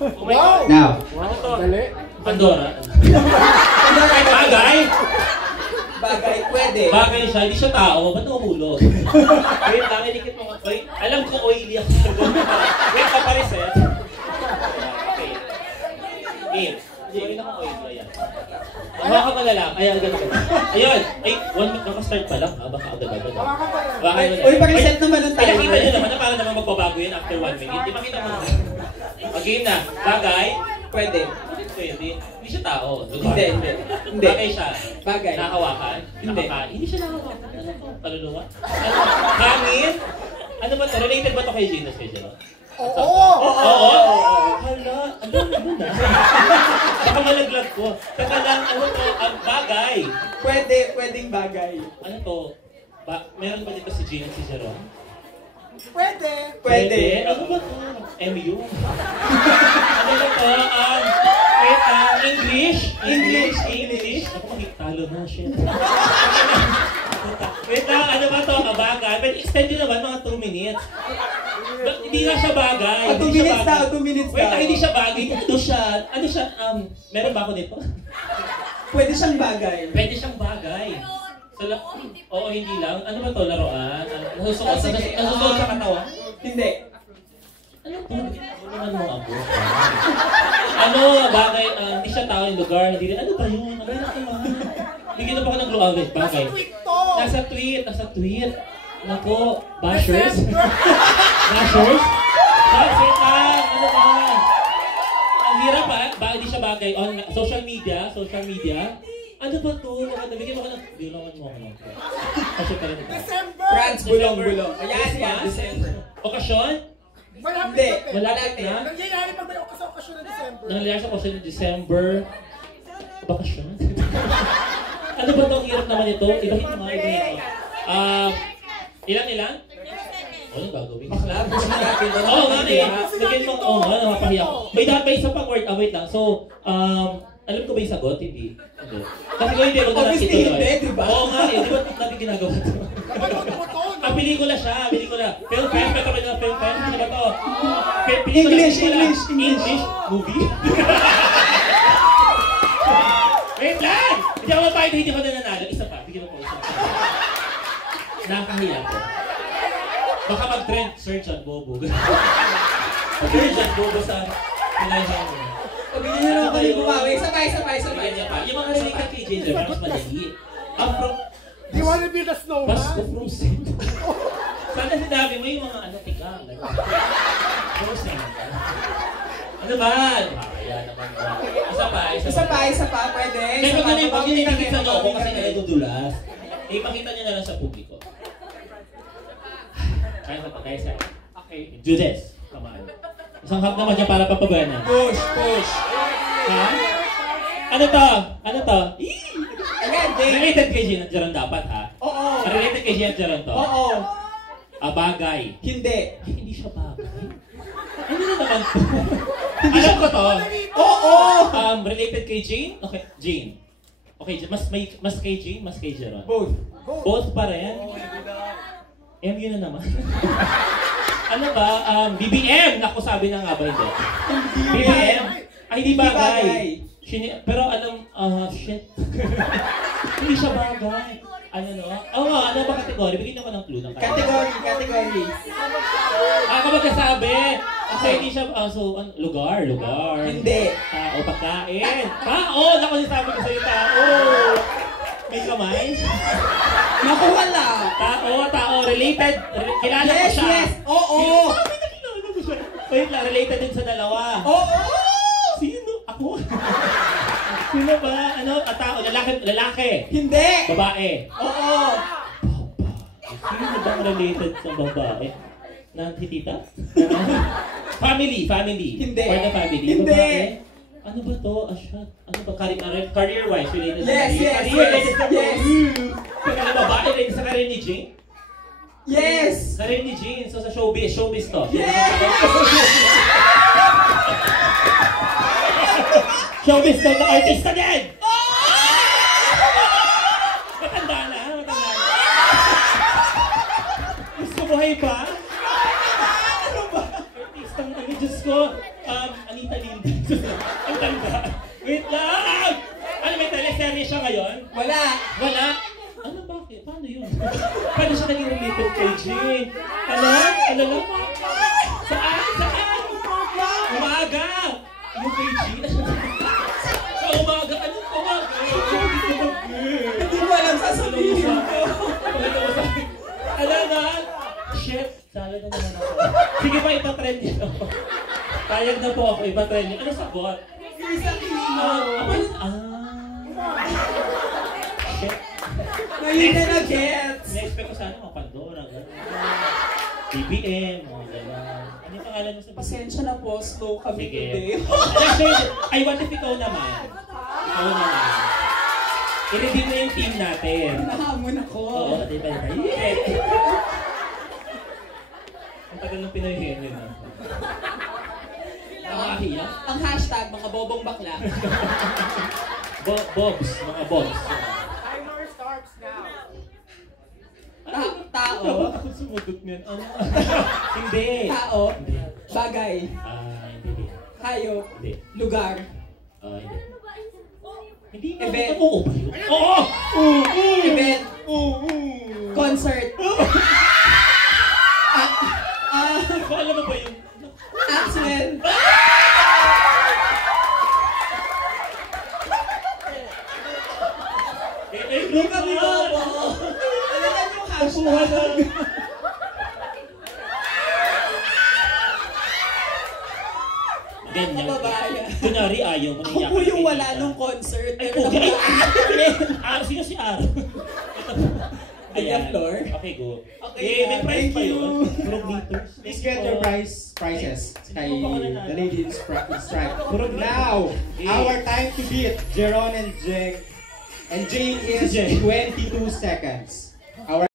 Oh my God. Now. Ano to? Dali. Pandora. Ay, bagay. Bagay, pwede. Bagay siya, hindi siya tao. Ba't namumulog? Wait lang, inikit mo. Wait, alam ko oily ako. Wait, kapareset. Okay. Game. Hindi na ako oily. Ayan. Hawa ka pala lang. Ayan, ganun. Ayun. Ay, nakastart pa lang. Baka agad-agad. Uy, pag-reset naman ng tayo. Pinakita nyo naman na para naman magbabago yan after 1 minute. Di makita mo na. Okay na. Bagay. Pwede. Pwede. Hindi siya tao. Hindi. Bagay siya. Bagay. Nakahawakan. Hindi. Hindi siya nakahawakan. Ano to? Kaluluwa? Hangin? Ano ba to? Related ba to kay Gino? Oo! Oo! Hala! Ano na? Baka malaglag ko. Saka lang, ano to? Bagay. Pwedeng bagay. Ano to? Meron ba dito si Gino si Jerome? Pwede. Ano ba to? MU? Ano ba to? Wait, English? Ako makikitalo na, shit. Wait lang, ano ba to? Bagay? But extend nyo naman mga 2 minutes. Hindi na siya bagay. 2 minutes daw, 2 minutes daw. Wait, hindi siya bagay. Ano siya, meron ba ako dito? Pwede siyang bagay. Pwede siyang bagay. Oo, hindi lang. Ano ba to? Laruan? Nasusuot sa katawan? Hindi. Ano to? Tulungan mo ako. Ano? Bagay? Hindi siya tao yung lugar. Ano ba yun? Ano na naman? Bigyan na pa ako ng glow outlet. Bagay. Nasa tweet. Nako, bashers? Bashers? Wait lang. Ano ba? Ang hirap ba? Hindi siya bagay. On social media. Ano ba to? Nabigyan mo ka ng... Bilangan mo ako. Kasi pa rin ito. France, bulong. Ayan, December. Okasyon? Hindi. Malapit na? Nangyayari pag may okasyon ng December. Nangyayari sa okasyon ng December. Bakasyon? Ano ba itong hirap naman ito? Ibahin mo nga, ibahin mo. Ilan? Ano gagawin? Bakla, gusto natin. Oo nga eh. Bigyan mo, oo nga, napapahiya ko. May isa pang word. Wait lang. So, alam ko ba yung sagot? Hindi. Kasi ko hindi, Obviously hindi, diba? Oo nga eh. Di ba natin ginagawa ito? Pelikula siya. Film fest, ano ba to? English movie? Wait lang! Hindi ako mapahit, hindi ko na nanalo. Isa pa, bigyan mo po isa. Nakahiya ko. Baka mag-trend, search on Bobo. Search on Bobo sa pinayhan mo. Pagiging nyo naman kami bumawi. Sabay. Yung mga related kay Ginger, mas madali. Do you wanna be the snowman? Pasko Frozen. Sana sinabi mo yung mga tikang. Frozen. Ano ba? Kaya naman ba? Isa pa, pwede. Kaya pag ninikit sa loob ko kasi nagdudulas, ipakita nyo na lang sa publiko. Kaya matagay siya. Okay. Do this. Come on. Isang hap naman niya para papabayan. Push. Ha? Ano to? Again, Related kay Gina Jaron dapat ha? Oo. Related kay Gina Jaron to? Oo. Bagay. Hindi. Ay, hindi siya bagay. Ano na naman to? Alam ko to. Oo. Related kay Jane? Okay, Jane. Okay, mas kay Jane, mas kay Jaron. Both pa rin? MU na naman. Ano ba? BBM! Naku, sabi na nga ba hindi? BBM? Ay, hindi bagay. Pero shit. Hindi siya bagay. Ano ba kategory? Bigyan ko ng clue ng Category. Ako magkasabi. Kasi hindi siya, lugar. Hindi. Tao, pagkain. Tao! Naku, sabi ko sa'yo, tao. May kamay? Naku, wala. Tao, related. Kilala ko siya. Yes. Oo. Kilala ko siya. Wait lang, related din sa dalawa. Oo. Sino? Ako? Sino ba? Tao, lalaki. Hindi. Babae. Oo. Sino bang related sa babae? Tita? Family. Hindi. For the family. Hindi. Babae. Ano ba to? Ano ba? Career-wise related sa Yes. Related sa Kaya babae related sa career ni Jane? Yes. Career ni Jane. So sa showbiz to. Yes. Showbiz to na artista din! Matanda na. Gusto buhay pa? Ano ba? Artistang Diyos ko. Ang Anita Linda. Ang tanda. Wait lang! Ano, may teleserye siya ngayon? Wala. Wala? Ano, bakit? Paano yun? Paano siya naging related kay Jane? Ano? Ano lang? Saan? Saan? Umaga! Yung kay Jane? Sa umaga? Anong umaga? Hindi ko alam sasabihin ko. Alam na? Shit! Sala na naman ako. Sige pa, ipatrend yun ako. Payag na po ako, ipatrend yun. Ano sagot? Isang kilo. Shit. Ngayon na na-gets. Na-expect ko sana mga Pandora, gano'n. BBM, mga gano'n. Ano yung pangalan mo sa BBM? Pasensya na po, slow kami Sige. today. Actually, I want if ikaw naman. Ikaw naman. I-review mo yung team natin. Nahamon ako. Oo, diba? Ang tagal ng Pinoy Henry na. Nakakahiya. Ang hashtag, mga bobong bakla. Bobs, mga bobs. Timer starts now. Tao. Ako sumugot niyan. Ano? Hindi. Tao. Hindi. Bagay. Hindi. Hayop. Hindi. Lugar. Hindi. Hindi nga. Event. Oo ba yun? Oo! Event. Concert. Kung alam mo ba yun? Axel. Group Kami bobo. Ano yan yung hashtag? Ganyan. Kababayan. Kunyari ayaw mo. Ako po yung wala nung concert. Ay, Pero okay. naku- Sino si Aro? Ayan, Flor. Okay, go. Okay, May prize thank pa you. yun. Purog liters. Please get your prizes kay the lady in strike. Now, our time to beat Jeron and Jane is Jane. 22 seconds. Our